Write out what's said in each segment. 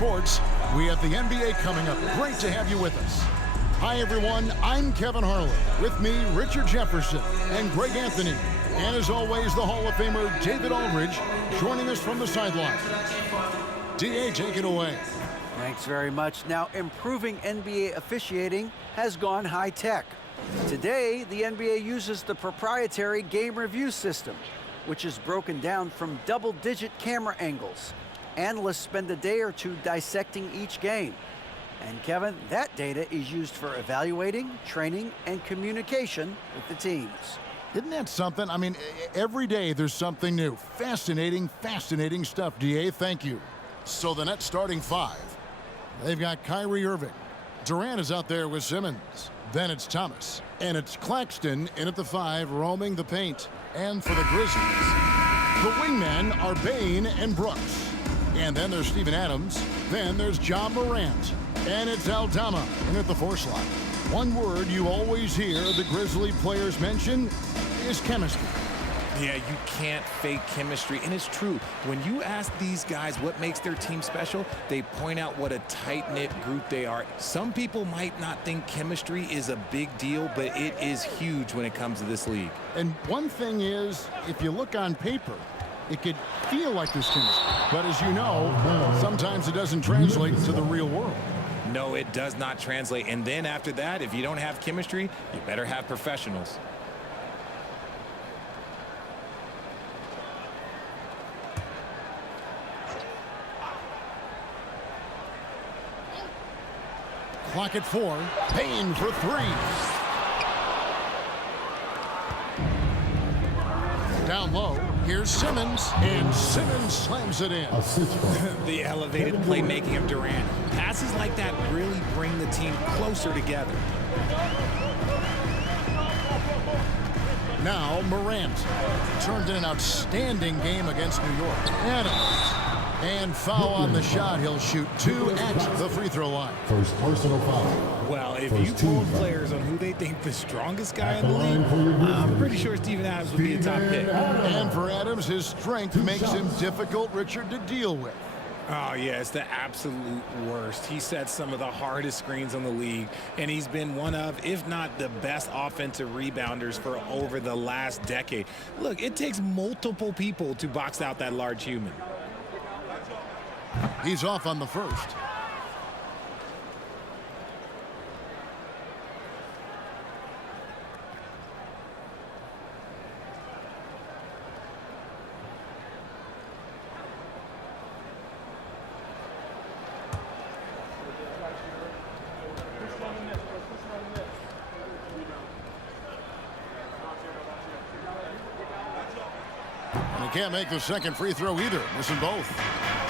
sports. We have the NBA coming up. Great to have you with us. Hi, everyone. I'm Kevin Harlan. With me, Richard Jefferson and Greg Anthony. And as always, the Hall of Famer David Aldridge joining us from the sideline. D.A., take it away. Thanks very much. Now, improving NBA officiating has gone high-tech. Today, the NBA uses the proprietary game review system, which is broken down from double-digit camera angles. Analysts spend a day or two dissecting each game. And Kevin, that data is used for evaluating, training, and communication with the teams. Isn't that something? I mean, every day there's something new. Fascinating stuff, D.A. Thank you. So the Nets starting five. They've got Kyrie Irving. Durant is out there with Simmons. Then it's Thomas. And it's Claxton in at the 5, roaming the paint. And for the Grizzlies, the wingmen are Bane and Brooks. And then there's Steven Adams. Then there's John Morant. And it's Aldama in at the 4 slot. One word you always hear the Grizzly players mention is chemistry. Yeah, you can't fake chemistry, and it's true. When you ask these guys what makes their team special, they point out what a tight-knit group they are. Some people might not think chemistry is a big deal, but it is huge when it comes to this league. And one thing is, if you look on paper, it could feel like there's chemistry. But as you know, sometimes it doesn't translate to the real world. No, it does not translate. And then after that, if you don't have chemistry, you better have professionals. Clock at 4. Payne for 3. Down low. Here's Simmons. And Simmons slams it in. The elevated playmaking of Durant. Passes like that really bring the team closer together. Now Morant. Turned in an outstanding game against New York. Adams. And foul on the shot. He'll shoot 2 at the free throw line. First personal foul. Well, if you poll players on who they think the strongest guy in the league, I'm pretty sure Steven Adams would be a top pick. And for Adams, his strength makes him difficult, Richard, to deal with. Oh, yeah, it's the absolute worst. He sets some of the hardest screens on the league, and he's been one of, if not the best offensive rebounders for over the last decade. Look, it takes multiple people to box out that large human. He's off on the first. And he can't make the second free throw either, missing both.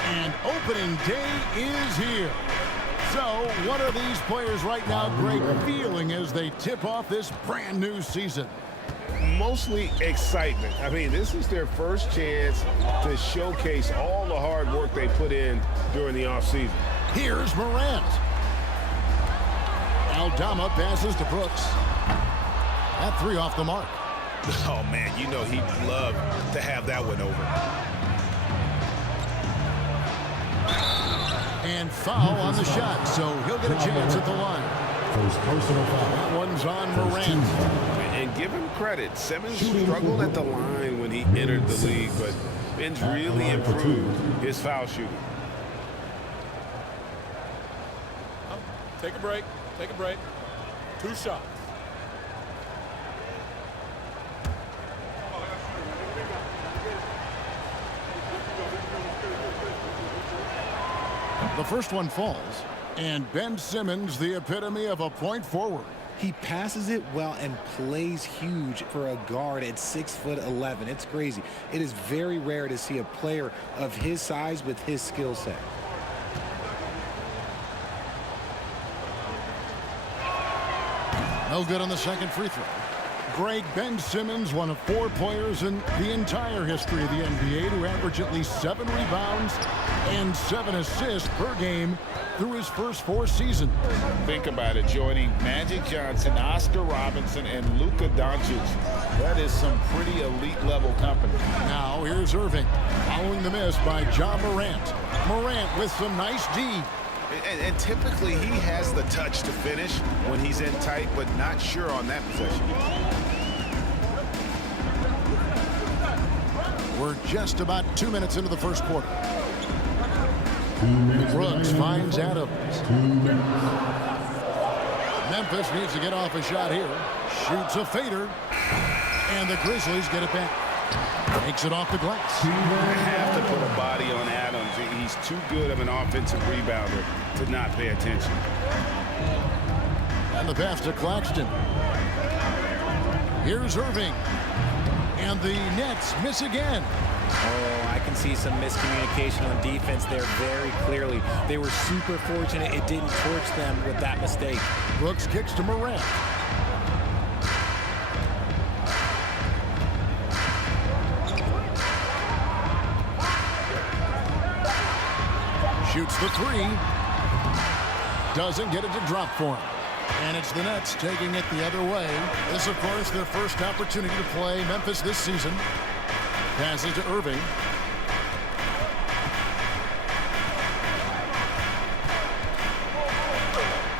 And opening day is here. So what are these players right now, Greg, feeling as they tip off this brand new season? Mostly excitement. I mean, this is their first chance to showcase all the hard work they put in during the offseason. Here's Morant. Aldama passes to Brooks. That 3 off the mark. Oh, man, you know he'd love to have that one over. And foul on the shot, so he'll get a chance at the line. First personal foul. That one's on Morant. And give him credit. Simmons struggled at the line when he entered the league, but Ben's really improved his foul shooting. Take a break. Take a break. 2 shots. The first one falls, and Ben Simmons, the epitome of a point forward. He passes it well and plays huge for a guard at 6'11". It's crazy. It is very rare to see a player of his size with his skill set. No good on the second free throw. Greg, Ben Simmons, one of 4 players in the entire history of the NBA to average at least 7 rebounds and 7 assists per game through his first 4 seasons. Think about it, joining Magic Johnson, Oscar Robinson, and Luka Doncic. That is some pretty elite level company. Now here's Irving following the miss by John Morant. Morant with some nice D. And typically he has the touch to finish when he's in tight, but not sure on that possession. We're just about 2 minutes into the first quarter. Brooks finds Adams. Memphis needs to get off a shot here. Shoots a fader. And the Grizzlies get it back. Takes it off the glass. You have to put a body on Adams. He's too good of an offensive rebounder to not pay attention. And the pass to Claxton. Here's Irving. And the Nets miss again. Oh, I can see some miscommunication on defense there very clearly. They were super fortunate it didn't torch them with that mistake. Brooks kicks to Morant. Shoots the three. Doesn't get it to drop for him. And it's the Nets taking it the other way. This, of course, their first opportunity to play Memphis this season. Passes to Irving.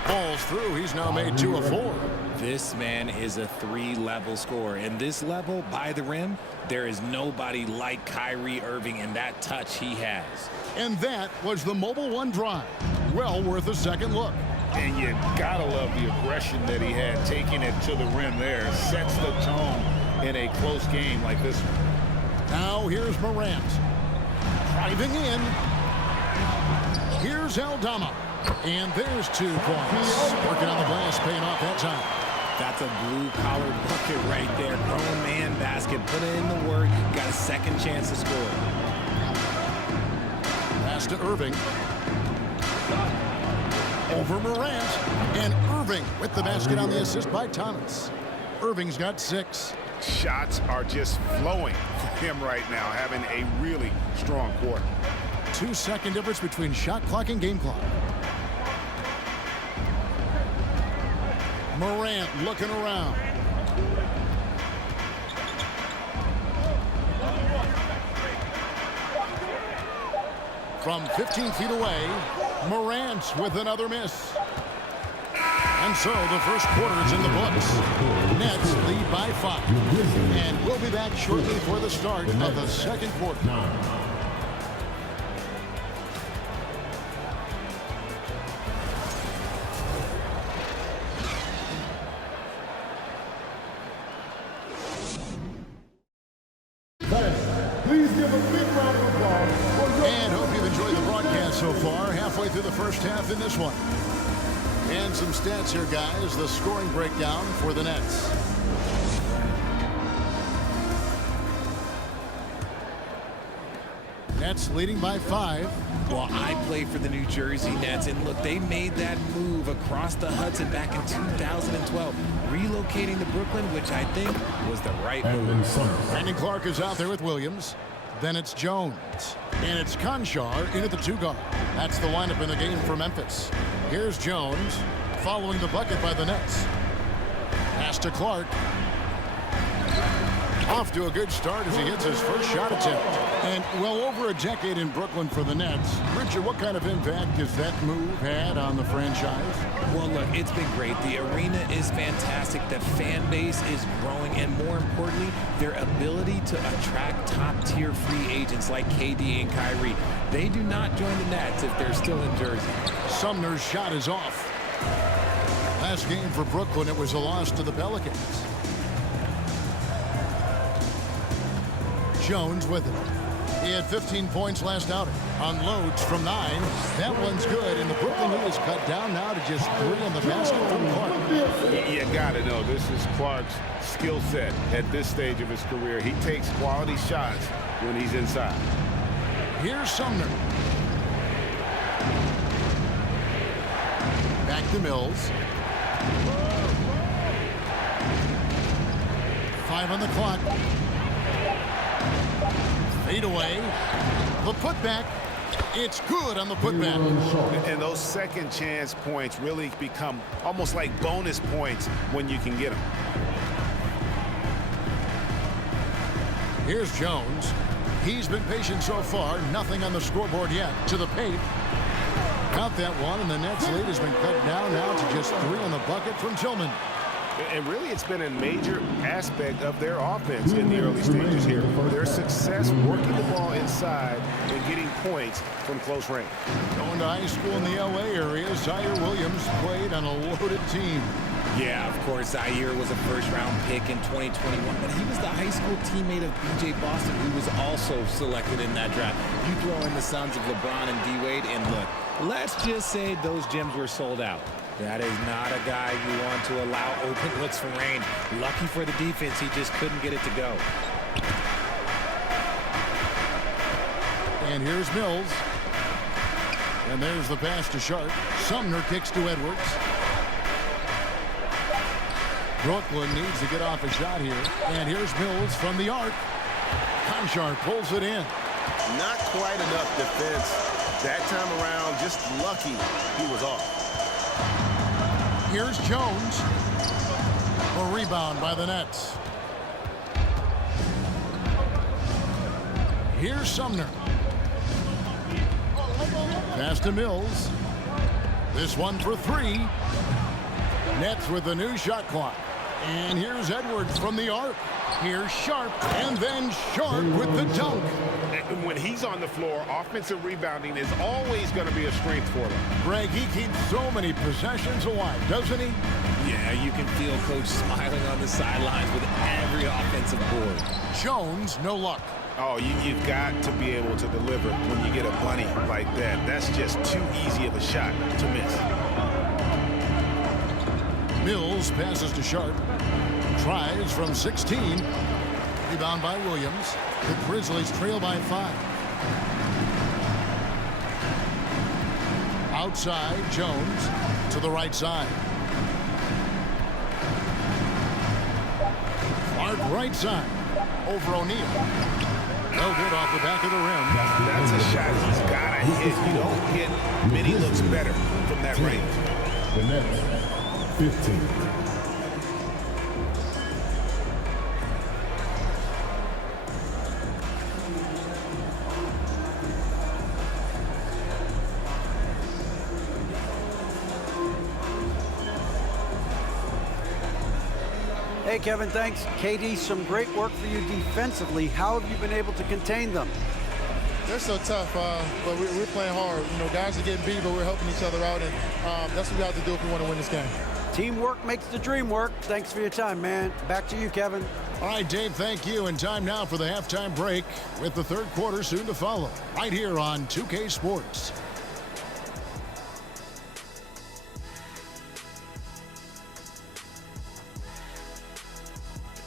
Falls through. He's now made 2 of 4. This man is a 3-level scorer. And this level, by the rim, there is nobody like Kyrie Irving in that touch he has. And that was the Mobile One drive. Well worth a second look. And you gotta love the aggression that he had, taking it to the rim there. Sets the tone in a close game like this one. Now here's Morant. Driving in. Here's Aldama. And there's 2 points. Working on the glass, paying off that time. That's a blue-collar bucket right there. Grown man basket. Put in the work. Got a second chance to score. Pass to Irving. Over Morant. And Irving with the basket on the assist by Thomas. Irving's got 6. Shots are just flowing for him right now, having a really strong quarter. 2-second difference between shot clock and game clock. Morant looking around. From 15 feet away, Morant with another miss. And so the first quarter is in the books. Nets lead by 5. And we'll be back shortly for the start of the second quarter. Please give a big round of applause for And hope you've enjoyed the broadcast so far. Halfway through the first half in this one. And some stats here, guys. The scoring breakdown for the Nets. Nets leading by 5. Well, I play for the New Jersey Nets, and look, they made that move across the Hudson back in 2012, relocating to Brooklyn, which I think was the right move. Brandon Clark is out there with Williams. Then it's Jones. And it's Conchar in at the 2 guard. That's the lineup in the game for Memphis. Here's Jones following the bucket by the Nets. Pass to Clark. Off to a good start as he hits his first shot attempt. And well over a decade in Brooklyn for the Nets. Richard, what kind of impact has that move had on the franchise? Well, look, it's been great. The arena is fantastic. The fan base is growing. And more importantly, their ability to attract top-tier free agents like KD and Kyrie. They do not join the Nets if they're still in Jersey. Sumner's shot is off. Last game for Brooklyn, it was a loss to the Pelicans. Jones with it. He had 15 points last outing. Unloads from 9. That one's good, and the Brooklyn lead is cut down now to just 3 on the basket from Clark. You got to know this is Clark's skill set at this stage of his career. He takes quality shots when he's inside. Here's Sumner. Back to Mills. 5 on the clock. Fade away. The putback. It's good on the putback. And those second chance points really become almost like bonus points when you can get them. Here's Jones. He's been patient so far. Nothing on the scoreboard yet. To the paint. Got that one, and the Nets lead has been cut down now to just 3 on the bucket from Tillman. And really, it's been a major aspect of their offense in the early stages here. Their success working the ball inside and getting points from close range. Going to high school in the L.A. area, Zaire Williams played on a loaded team. Yeah, of course, Zaire was a first-round pick in 2021, but he was the high school teammate of B.J. Boston, who was also selected in that draft. You throw in the sons of LeBron and D-Wade, and look, let's just say those gyms were sold out. That is not a guy you want to allow open looks from range. Lucky for the defense, he just couldn't get it to go. And here's Mills. And there's the pass to Sharp. Sumner kicks to Edwards. Brooklyn needs to get off a shot here. And here's Mills from the arc. Conchar pulls it in. Not quite enough defense that time around. Just lucky he was off. Here's Jones. A rebound by the Nets. Here's Sumner. Pass to Mills. This one for 3. Nets with the new shot clock. And here's Edwards from the arc. Here's Sharp, and then Sharp with the dunk. And when he's on the floor, offensive rebounding is always going to be a strength for them. Greg, he keeps so many possessions alive, doesn't he? Yeah, you can feel Coach smiling on the sidelines with every offensive board. Jones, no luck. Oh, you've got to be able to deliver when you get a bunny like that. That's just too easy of a shot to miss. Mills passes to Sharp. Tries from 16. Rebound by Williams. The Grizzlies trail by 5. Outside, Jones to the right side. Clark right side. Over O'Neal. No good off the back of the rim. That's a shot he's got to hit. You don't get many looks better from that range. The Nets, 15. Hey, Kevin, thanks. KD, some great work for you defensively. How have you been able to contain them? They're so tough, but we're playing hard. You know, guys are getting beat, but we're helping each other out, and that's what we have to do if we want to win this game. Teamwork makes the dream work. Thanks for your time, man. Back to you, Kevin. All right, Dave, thank you. And time now for the halftime break with the third quarter soon to follow. Right here on 2K Sports.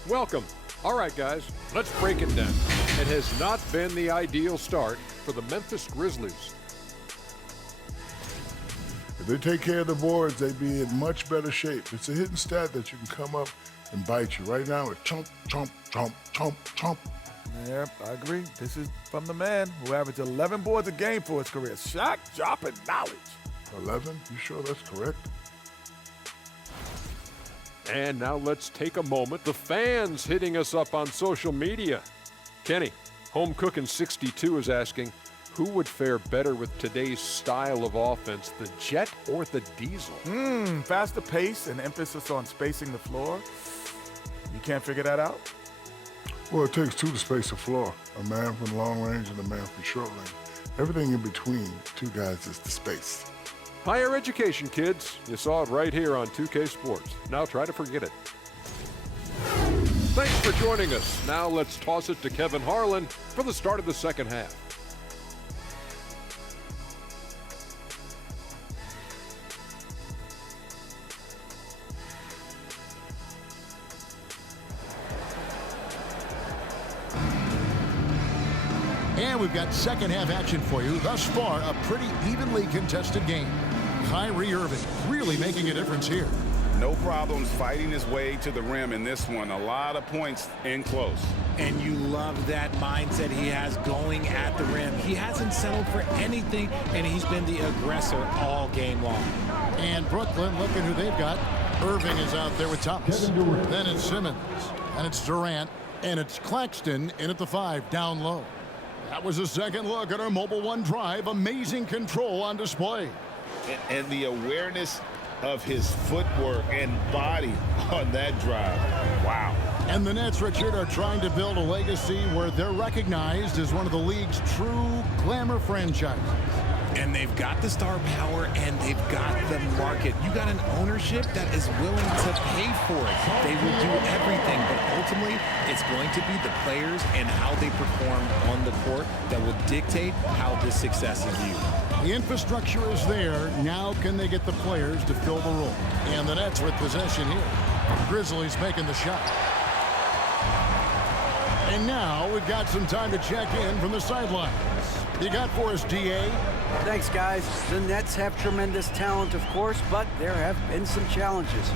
Welcome. All right, guys, let's break it down. It has not been the ideal start for the Memphis Grizzlies. If they take care of the boards, they'd be in much better shape. It's a hidden stat that you can come up and bite you. Right now, it's chomp, chomp, chomp, chomp, chomp. Yep, I agree. This is from the man who averaged 11 boards a game for his career. Shot, drop, and knowledge. 11? You sure that's correct? And now let's take a moment. The fans hitting us up on social media. Kenny, Home Cookin' 62 is asking, who would fare better with today's style of offense, the Jet or the Diesel? Faster pace and emphasis on spacing the floor. You can't figure that out? Well, it takes two to space the floor. A man from long range and a man from short range. Everything in between two guys is the space. Higher education, kids. You saw it right here on 2K Sports. Now try to forget it. Thanks for joining us. Now let's toss it to Kevin Harlan for the start of the second half. And we've got second half action for you. Thus far, a pretty evenly contested game. Kyrie Irving really making a difference here. No problems fighting his way to the rim in this one. A lot of points in close. And you love that mindset he has going at the rim. He hasn't settled for anything, and he's been the aggressor all game long. And Brooklyn, looking who they've got. Irving is out there with Thomas. Then it's Simmons. And it's Durant. And it's Claxton in at the 5, down low. That was a second look at our Mobile One drive. Amazing control on display. And the awareness of his footwork and body on that drive. Wow. And the Nets, Richard, are trying to build a legacy where they're recognized as one of the league's true glamour franchises. And they've got the star power and they've got the market. You got an ownership that is willing to pay for it. They will do everything, but ultimately it's going to be the players and how they perform on the court that will dictate how this success is viewed. The infrastructure is there. Now can they get the players to fill the role? And the Nets with possession here. Grizzlies making the shot. And now we've got some time to check in from the sidelines. You got for us, D.A.? Thanks, guys. The Nets have tremendous talent, of course, but there have been some challenges.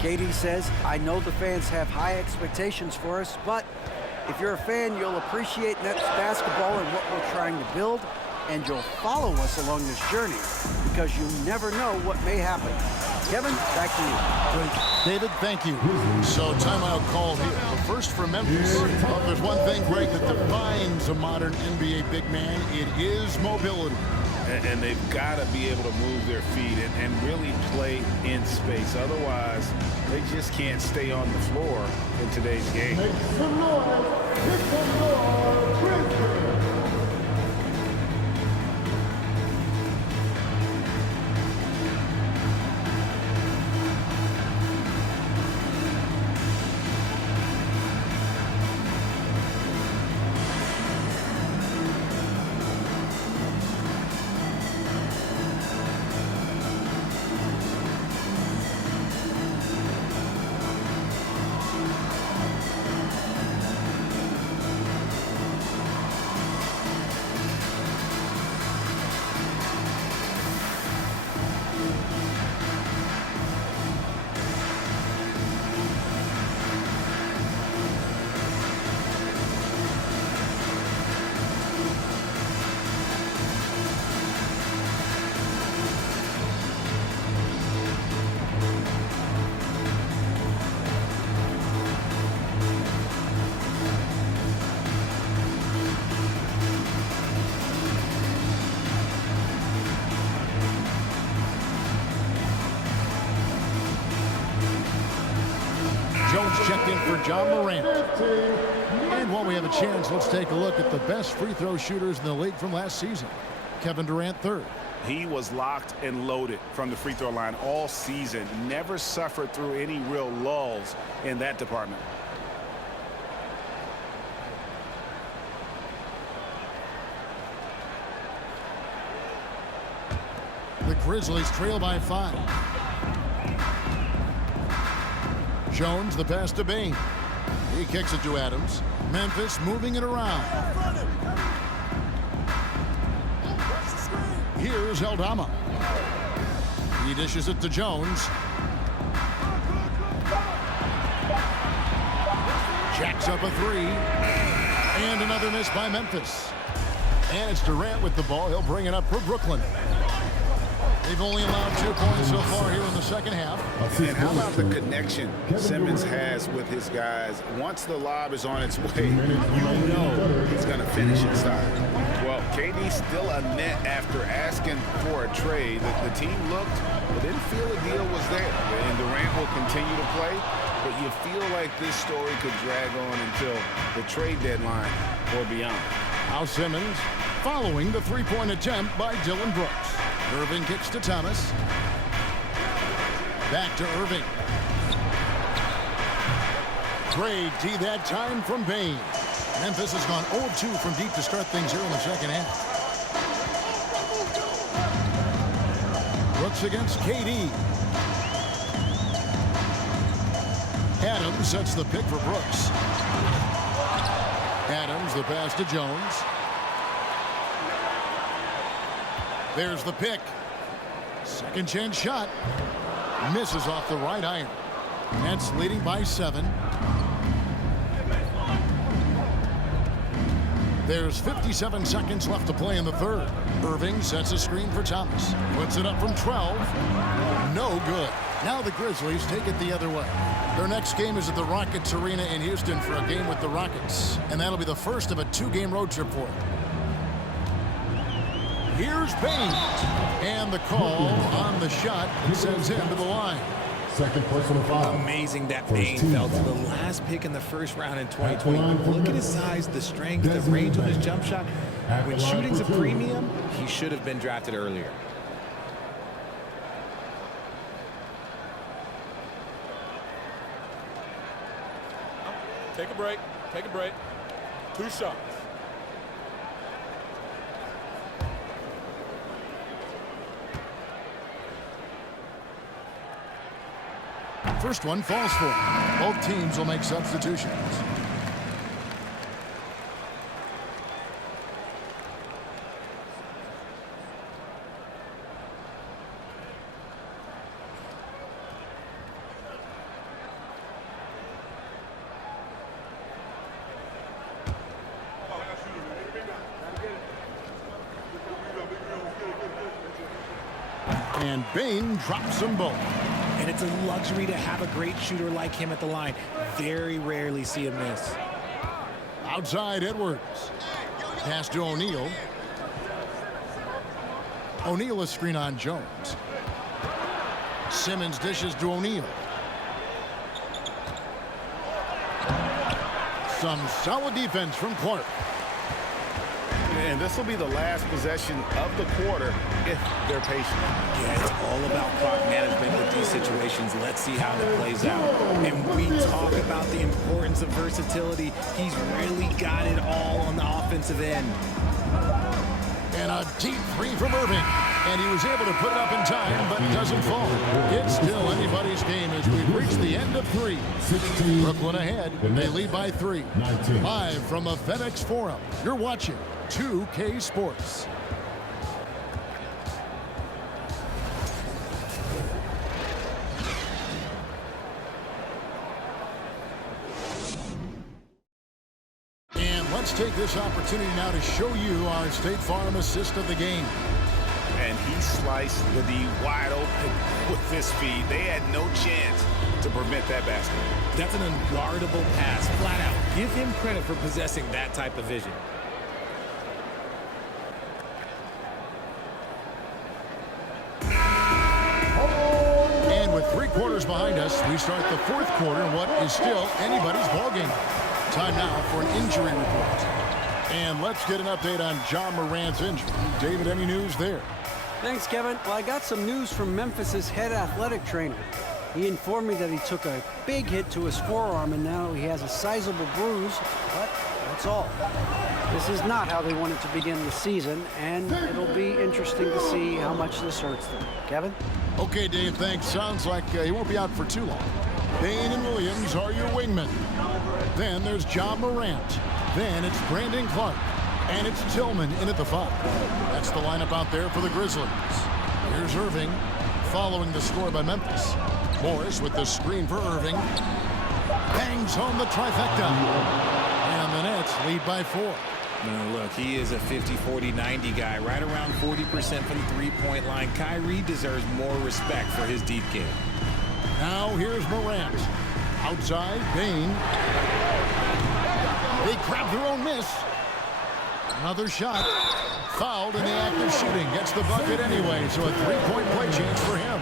KD says, I know the fans have high expectations for us, but if you're a fan, you'll appreciate Nets basketball and what we're trying to build, and you'll follow us along this journey because you never know what may happen. Kevin, back to you. Great. David, thank you. So timeout call here. But first for Memphis. Well, there's one thing, Greg, that defines a modern NBA big man. It is mobility. And they've got to be able to move their feet and really play in space. Otherwise, they just can't stay on the floor in today's game. Make some noise. Make some noise. Grizzlies. Jones checked in for John Morant. And while we have a chance, let's take a look at the best free throw shooters in the league from last season. Kevin Durant, third. He was locked and loaded from the free throw line all season. Never suffered through any real lulls in that department. The Grizzlies trail by 5. Jones, the pass to Bain. He kicks it to Adams. Memphis moving it around. Here's Eldama. He dishes it to Jones. Jacks up a 3. And another miss by Memphis. And it's Durant with the ball. He'll bring it up for Brooklyn. They've only allowed 2 points so far here in the second half. And how about the connection Simmons has with his guys? Once the lob is on its way, you know he's going to finish inside. Well, KD's still a net after asking for a trade. The team looked, but didn't feel a deal was there. And Durant will continue to play, but you feel like this story could drag on until the trade deadline or beyond. Now Simmons following the three-point attempt by Dillon Brooks. Irving kicks to Thomas. Back to Irving. Great D that time from Bain. Memphis has gone 0-2 from deep to start things here in the second half. Brooks against KD. Adams sets the pick for Brooks. Adams, the pass to Jones. There's the pick. Second chance shot. Misses off the right iron. Nets leading by 7. There's 57 seconds left to play in the third. Irving sets a screen for Thomas. Puts it up from 12. No good. Now the Grizzlies take it the other way. Their next game is at the Rockets Arena in Houston for a game with the Rockets. And that'll be the first of a 2-game road trip for them. Here's Bain. And the call on the shot that sends him to the line. Second personal foul. Amazing that Bain fell to the last pick in the first round in 2020. Look at his size, the strength, the range on his jump shot. When shooting's a premium, he should have been drafted earlier. Take a break. Take a break. 2 shots. First one falls for him. Both teams will make substitutions. And Bain drops them both. And it's a luxury to have a great shooter like him at the line. Very rarely see him miss. Outside Edwards. Pass to O'Neal. O'Neal a screen on Jones. Simmons dishes to O'Neal. Some solid defense from Clark. And this will be the last possession of the quarter if they're patient. Yeah, it's all about clock management with these situations. Let's see how that plays out. And we talk about the importance of versatility. He's really got it all on the offensive end. And a deep three from Irving. And he was able to put it up in time, but doesn't fall. It's still anybody's game as we reach the end of 3. Brooklyn ahead. They lead by 3. Live from the FedEx Forum, you're watching 2K Sports. And let's take this opportunity now to show you our State Farm assist of the game. And he sliced the D wide open with this feed. They had no chance to prevent that basket. That's an unguardable pass, flat out. Give him credit for possessing that type of vision. And with 3 quarters behind us, we start the 4th quarter in what is still anybody's ballgame. Time now for an injury report. And let's get an update on John Morant's injury. David, any news there? Thanks, Kevin. Well, I got some news from Memphis's head athletic trainer. He informed me that he took a big hit to his forearm and now he has a sizable bruise, but that's all. This is not how they wanted to begin the season, and it'll be interesting to see how much this hurts them. Kevin? Okay, Dave, thanks. Sounds like he won't be out for too long. Bain and Williams are your wingmen. Then there's John Morant. Then it's Brandon Clark. And it's Tillman in at the 5. That's the lineup out there for the Grizzlies. Here's Irving, following the score by Memphis. Morris with the screen for Irving. Bangs home the trifecta. And the Nets lead by 4. Now look, he is a 50-40-90 guy, right around 40% from the three-point line. Kyrie deserves more respect for his deep game. Now here's Morant. Outside, Bain. They grab their own miss. Another shot. Fouled in the act of shooting. Gets the bucket anyway, so a 3-point play chance for him.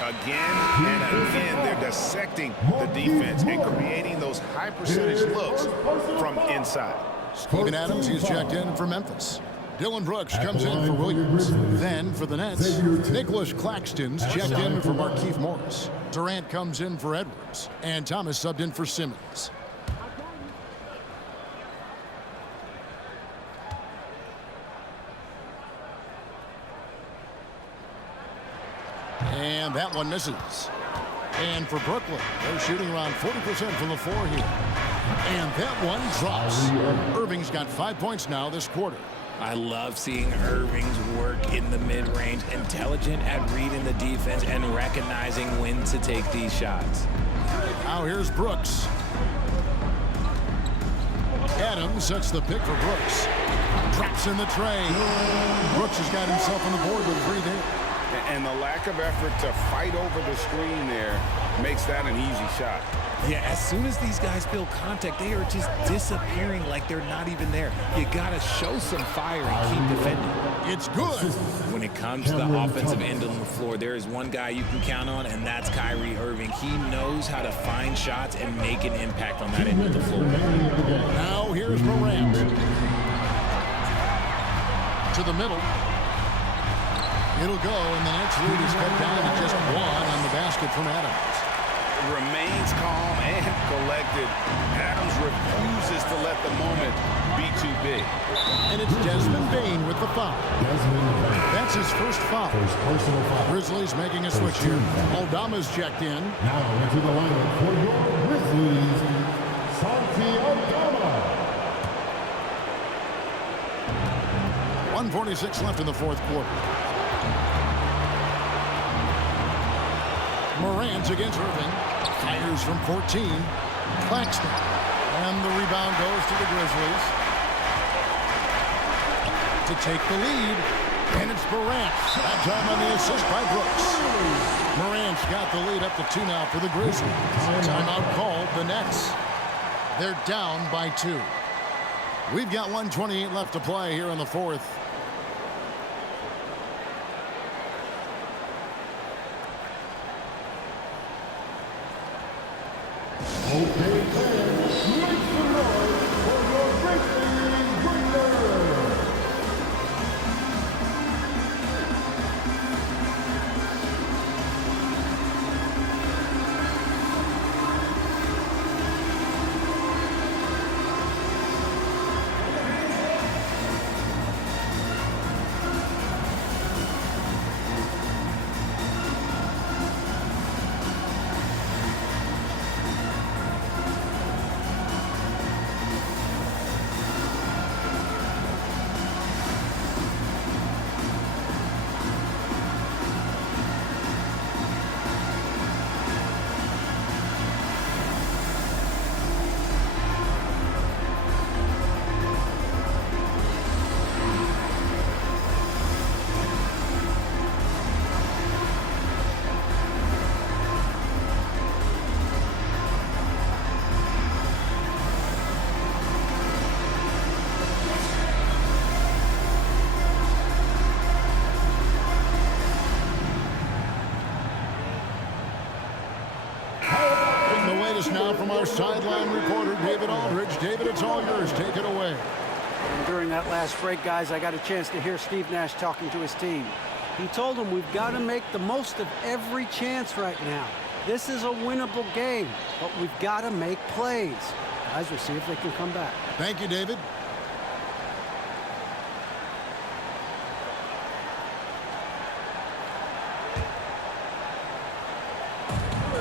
Again and again, they're dissecting the defense and creating those high percentage looks from inside. Steven Adams, he's checked in for Memphis. Dylan Brooks comes in for Williams. Then for the Nets, Nicholas Claxton's checked in for Markieff Morris. Durant comes in for Edwards. And Thomas subbed in for Simmons. And that one misses. And for Brooklyn, they're shooting around 40% from the floor here. And that one drops. Irving's got 5 points now this quarter. I love seeing Irving's work in the mid-range, intelligent at reading the defense and recognizing when to take these shots. Now here's Brooks. Adams sets the pick for Brooks. Drops in the tray. Brooks has got himself on the board with 3 there. And the lack of effort to fight over the screen there makes that an easy shot. Yeah, as soon as these guys feel contact, they are just disappearing like they're not even there. You got to show some fire and keep defending. It's good. When it comes to the offensive end on the floor, there is one guy you can count on, and that's Kyrie Irving. He knows how to find shots and make an impact on that end of the floor. Now here's Morant. To the middle. It'll go, and the Nets lead is cut down to just 1 on the basket from Adams. Remains calm and collected. Adams refuses to let the moment be too big. And it's Desmond Bane with the foul. That's his first foul. Grizzlies making a switch here. Aldama's checked in. Now into the lineup for your Grizzlies, Santi Aldama. 1:46 left in the fourth quarter. Morant against Irving. Fires from 14. Claxton. And the rebound goes to the Grizzlies. To take the lead. And it's Morant. That time on the assist by Brooks. Morant's got the lead up to 2 now for the Grizzlies. Timeout called. The Nets. They're down by 2. We've got 1:28 left to play here in the fourth. Okay, fans, make some noise for your Grizzlies winner. Now from our sideline reporter, David Aldridge. David, it's all yours. Take it away. And during that last break, guys, I got a chance to hear Steve Nash talking to his team. He told them we've got to make the most of every chance right now. This is a winnable game, but we've got to make plays. Guys, we'll see if they can come back. Thank you, David.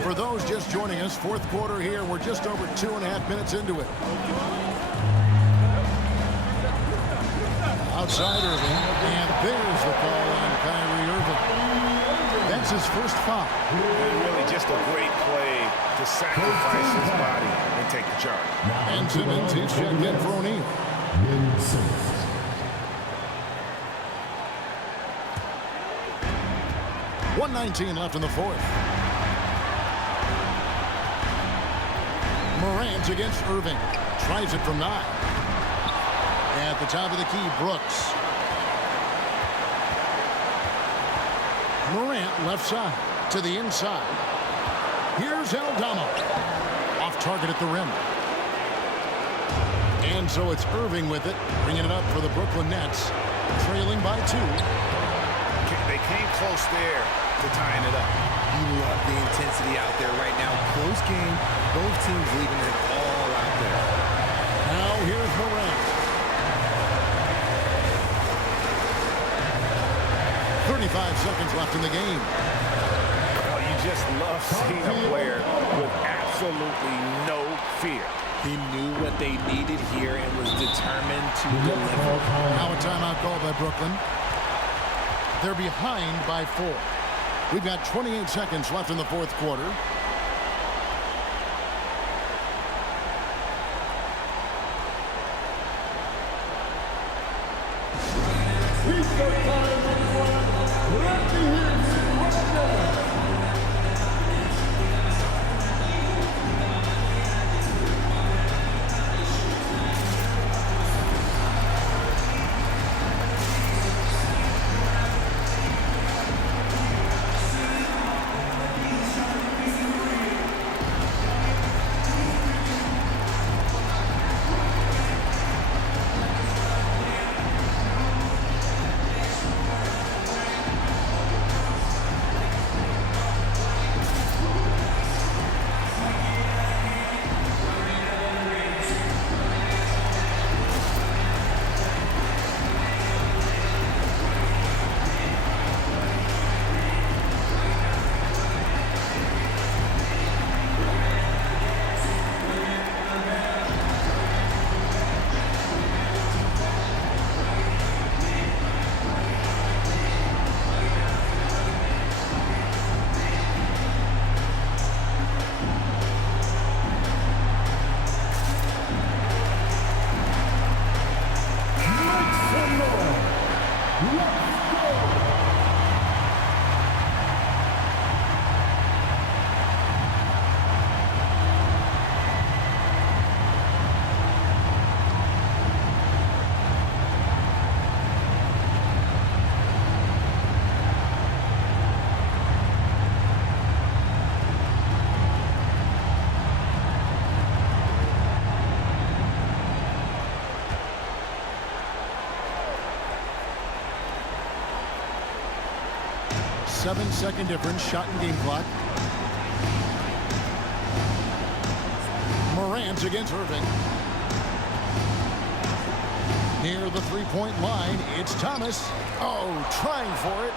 For those just joining us, fourth quarter here. We're just over 2.5 minutes into it. Outside Irving, and there's the call on Kyrie Irving. That's his first foul. And really just a great play to sacrifice his body and take the charge. And Simmons, he's checked in for O'Neal. 1:19 left in the fourth. Morant against Irving. Tries it from 9. At the top of the key, Brooks. Morant left side to the inside. Here's Aldama. Off target at the rim. And so it's Irving with it, bringing it up for the Brooklyn Nets, trailing by 2. They came close there to tying it up. You love the intensity out there right now. Close game. Both teams leaving it all out there. Now here's Morant. 35 seconds left in the game. Oh, you just love seeing a player with absolutely no fear. He knew what they needed here and was determined to deliver. Now a timeout called by Brooklyn. They're behind by 4. We've got 28 seconds left in the fourth quarter. 7-second difference, shot and game clock. Morant against Irving. Near the three-point line, it's Thomas. Oh, trying for it.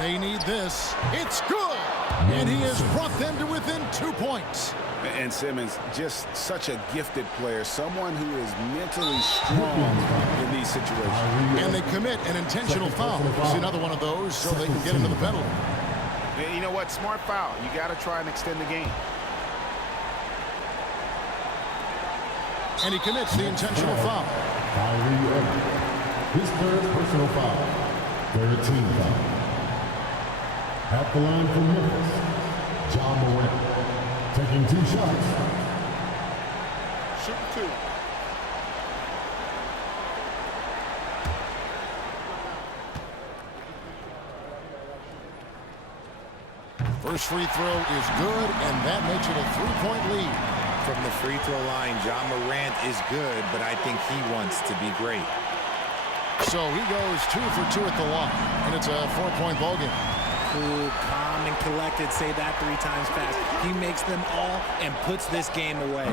They need this. It's good. And he has brought them to within 2 points. And Simmons, just such a gifted player, someone who is mentally strong in these situations. And they commit an intentional foul. See another one of those so they can get into the penalty. And you know what? Smart foul. You got to try and extend the game. And he commits the intentional foul. Kyrie Irving. His third personal foul. Third team foul. At the line for Memphis, John Morant. Taking 2 shots. Shoot 2. First free throw is good, and that makes it a 3-point lead. From the free throw line, John Morant is good, but I think he wants to be great. So he goes 2 for 2 at the line, and it's a 4-point ballgame. Cool, calm, and collected. Say that 3 times fast. He makes them all and puts this game away.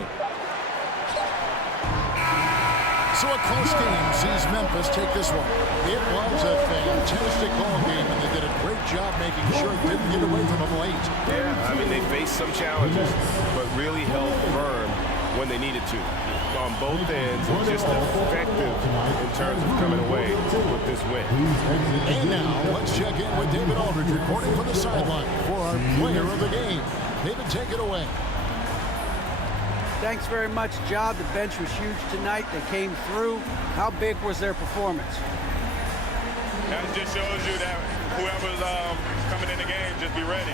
So a close game sees Memphis take this one. It was a fantastic ball game, and they did a great job making sure it didn't get away from them late. Yeah, I mean, they faced some challenges, but really held firm when they needed to. On both ends, and just effective in terms of coming away with this win. And now, let's check in with David Aldridge reporting from the sideline for our player of the game. David, take it away. Thanks very much, Ja. The bench was huge tonight. They came through. How big was their performance? That just shows you that whoever's coming in the game, just be ready.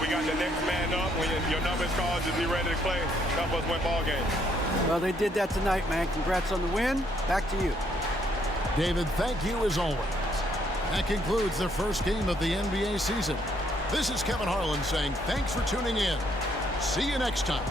We got the next man up. When your number's called, just be ready to play. Help us win ball games. Well, they did that tonight, man. Congrats on the win. Back to you. David, thank you as always. That concludes the first game of the NBA season. This is Kevin Harlan saying thanks for tuning in. See you next time.